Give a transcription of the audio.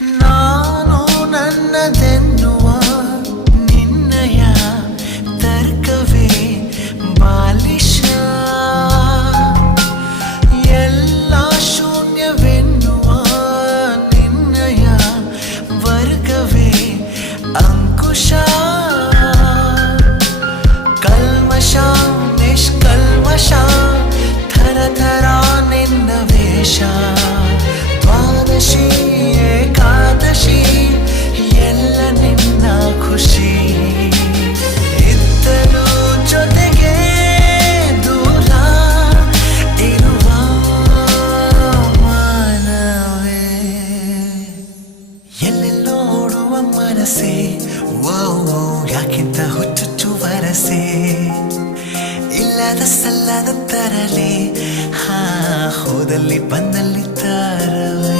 ನಾನು ನನ್ನದೆನ್ನುವ ನಿನ್ನಯ ತರ್ಕವೇ ಬಾಲಿಶ ಎಲ್ಲ ಶೂನ್ಯವೆನ್ನುವ ನಿನ್ನಯ ವರ್ಗವೇ ಅಂಕುಶ ಕಲ್ಮಶ ನಿಷ್ಕಲ್ಮಶ ಥರ ಥರ ನಿನ್ನ ವೇಷ ದ್ವಾದಶಿ ಏಕಾದಶಿ ಎಲ್ಲ ನಿನ್ನ ಖುಷಿ ಇದ್ದರೂ ಜೊತೆಗೆ ದೂರ ಇರುವ ಮಾನವೇ ಎಲ್ಲೆಲ್ಲೋ ಓಡುವ ಮನಸ್ಸೇ ಓ ಯಾಕಿಂತ ಹುಚ್ಚುಚ್ಚು ವರಸೆ ಇಲ್ಲದ ಸಲ್ಲದ ತರಲೆ ಹೋದಲ್ಲಿ ಬಂದಲ್ಲಿ ತಾರವೇ